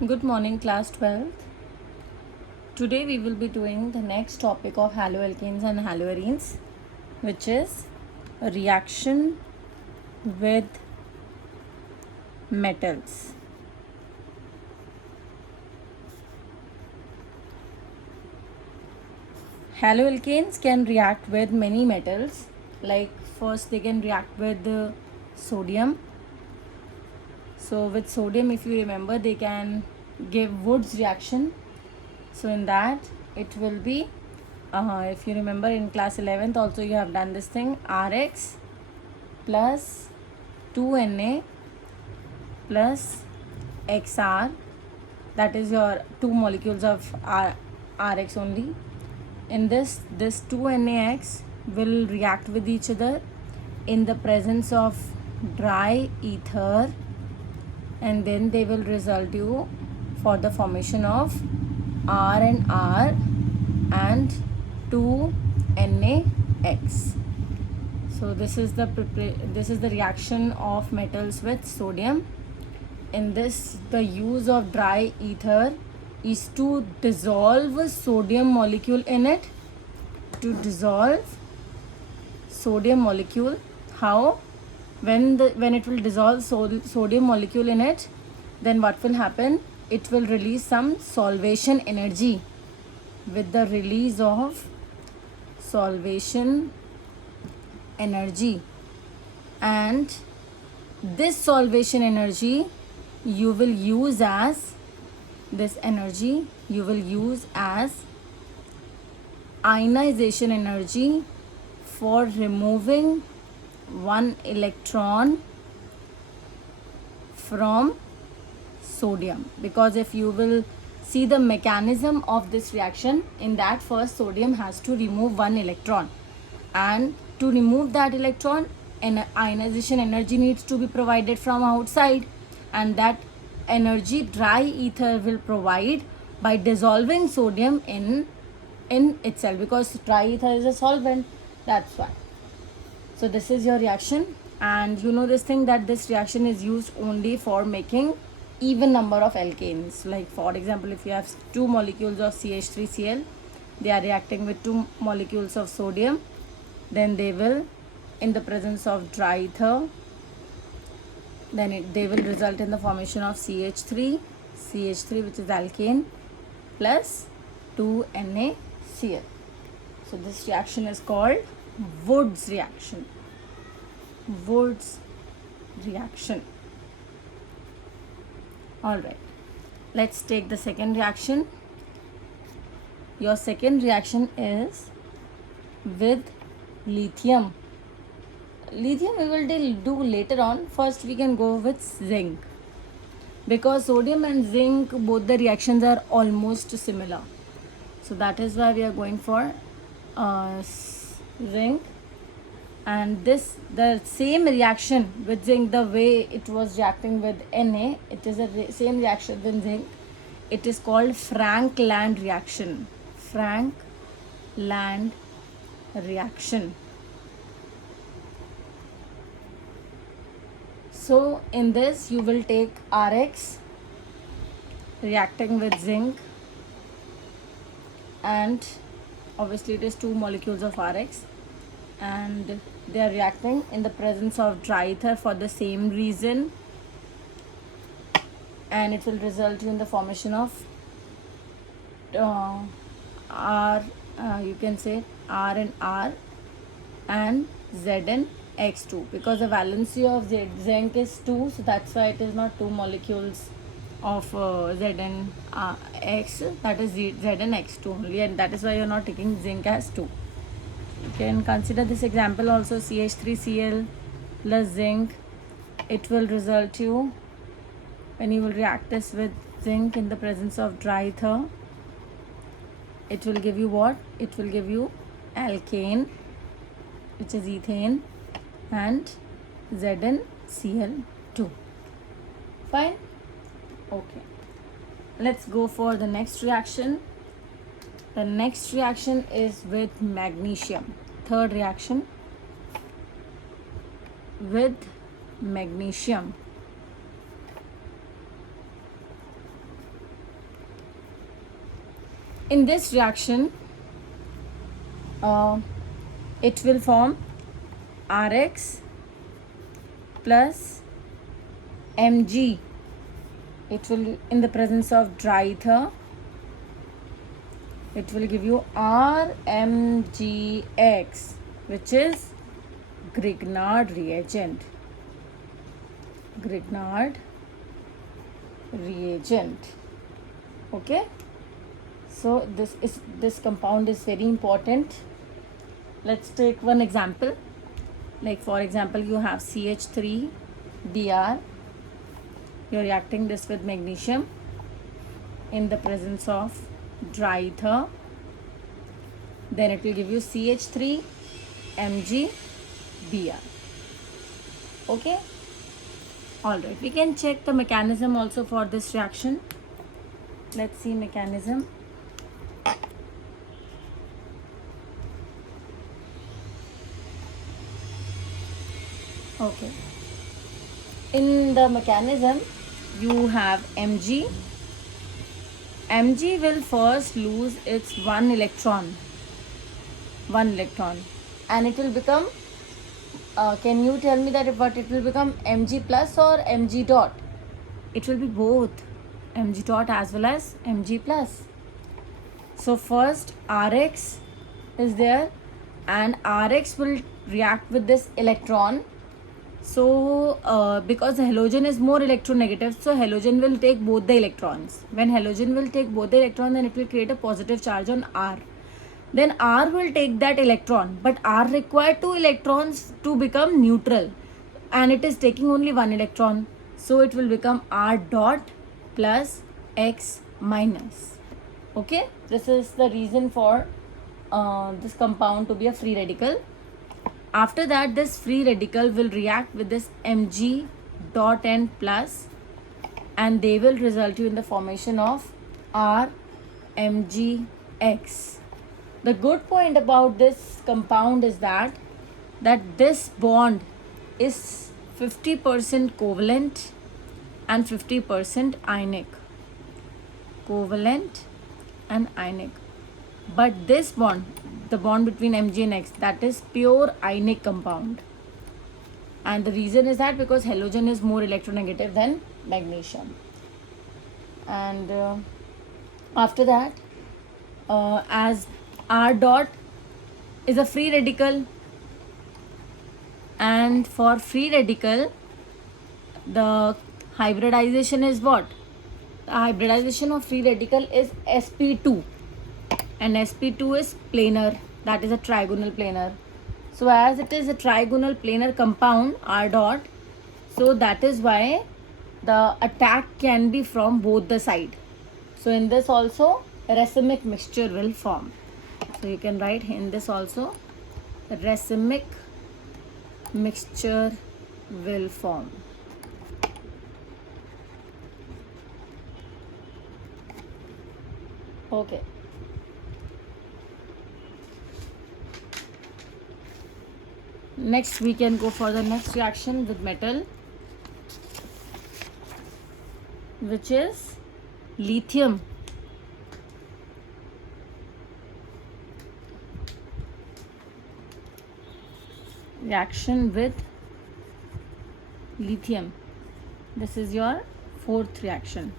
Good morning, class 12th. Today we will be doing the next topic of haloalkanes and haloarenes, which is a reaction with metals. Haloalkanes can react with many metals. Like first they can react with the sodium. So with sodium, if you remember, they can give Wood's reaction. So in that it will be, if you remember in class 11th also you have done this thing, Rx plus 2Na plus XR, that is your two molecules of Rx only. In this 2NaX will react with each other in the presence of dry ether, and then they will result you for the formation of R and R and 2NaX. So this is the reaction of metals with sodium. In this, the use of dry ether is to dissolve sodium molecule in it. To dissolve sodium molecule, how? When it will dissolve sodium molecule in it, then what will happen? It will release some solvation energy. With the release of solvation energy, and this solvation energy you will use as ionization energy for removing one electron from sodium. Because if you will see the mechanism of this reaction, in that first sodium has to remove one electron, and to remove that electron, an ionization energy needs to be provided from outside, and that energy dry ether will provide by dissolving sodium in itself, because dry ether is a solvent. That's why. So this is your reaction, and you know this thing that this reaction is used only for making even number of alkanes. Like for example, if you have two molecules of CH3Cl, they are reacting with two molecules of sodium, then they will, in the presence of dry ether, then they will result in the formation of CH3 which is alkane, plus 2NaCl. So this reaction is called Wood's reaction. Alright, let's take the second reaction. Your second reaction is with lithium. Lithium we will do later on. First we can go with zinc, because sodium and zinc, both the reactions are almost similar. So that is why we are going for zinc. And the same reaction with zinc, the way it was reacting with Na, it is a same reaction with zinc. It is called Frank-Land reaction. Frank-Land reaction. So in this you will take Rx reacting with zinc, and obviously it is two molecules of Rx, and they are reacting in the presence of dry ether for the same reason, and it will result in the formation of you can say R and R and ZnX2, because the valency of zinc is 2, so that's why it is not two molecules of ZnX, that is ZnX2 only, and that is why you are not taking zinc as 2. You can consider this example also, CH3Cl plus zinc. It will result you, when you will react this with zinc in the presence of dry ether, it will give you what? It will give you alkane, which is ethane, and ZnCl2. Fine? Okay. Let's go for the next reaction. The next reaction is with magnesium. Third reaction with magnesium. In this reaction, it will form Rx plus Mg. It will, in the presence of dry ether, it will give you RMgX, which is Grignard reagent. Grignard reagent. Okay, so this compound is very important. Let's take one example. Like for example, you have CH3Br. You're reacting this with magnesium in the presence of dry ether. Then it will give you CH3MgBr. Okay. Alright, we can check the mechanism also for this reaction. Let's see mechanism. Okay. In the mechanism, you have Mg. Mg will first lose its one electron, and it will become, can you tell me that what it will become, Mg plus or Mg dot? It will be both Mg dot as well as Mg plus. So first Rx is there, and Rx will react with this electron. So because the halogen is more electronegative, so halogen will take both the electrons. When halogen will take both the electrons, then it will create a positive charge on R. Then R will take that electron, but R require 2 electrons to become neutral, and it is taking only 1 electron. So it will become R dot plus X minus. Okay, this is the reason for this compound to be a free radical. After that, this free radical will react with this Mg dot N plus, and they will result you in the formation of RMgX. The good point about this compound is that this bond is 50% covalent and 50% ionic. Covalent and ionic. But this bond, the bond between Mg and X, that is pure ionic compound. And the reason is that because halogen is more electronegative than magnesium. And after that, as R dot is a free radical, and for free radical, the hybridization is what? The hybridization of free radical is sp2, and sp2 is planar, that is a trigonal planar. So as it is a trigonal planar compound, R dot, so that is why the attack can be from both the side. So in this also racemic mixture will form. So you can write in this also racemic mixture will form. Okay. Next we can go for the next reaction with metal, which is lithium. Reaction with lithium. This is your fourth reaction.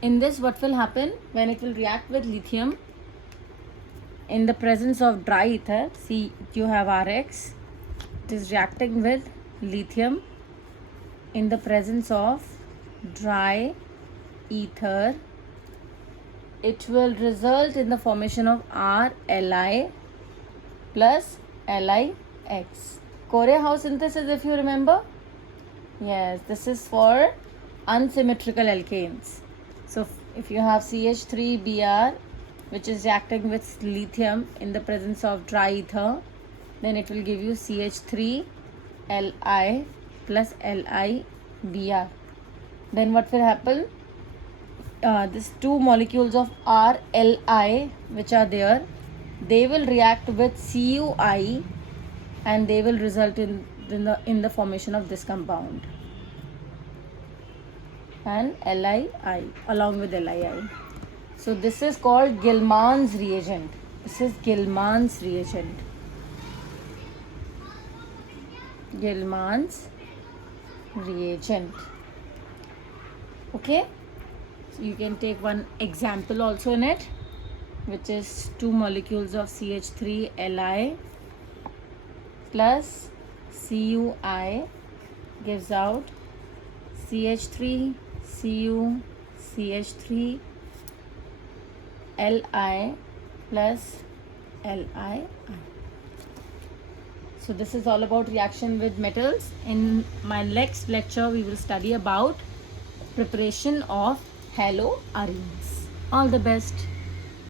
In this, what will happen when it will react with lithium? In the presence of dry ether, see you have Rx, it is reacting with lithium in the presence of dry ether. It will result in the formation of RLi plus LiX. Correa-House synthesis, if you remember. Yes, this is for unsymmetrical alkanes. So if you have CH3Br, which is reacting with lithium in the presence of dry ether, then it will give you CH3Li plus LiBr. Then what will happen? These two molecules of RLi which are there, they will react with CuI, and they will result in the formation of this compound, and Lii along with Lii. So this is called Gilman's reagent. This is Gilman's reagent. Gilman's reagent. Okay, so you can take one example also in it, which is 2 molecules of CH3Li plus CuI gives out CH3 Cu CH3 Li plus Lii. So this is all about reaction with metals. In my next lecture we will study about preparation of haloarenes. All the best.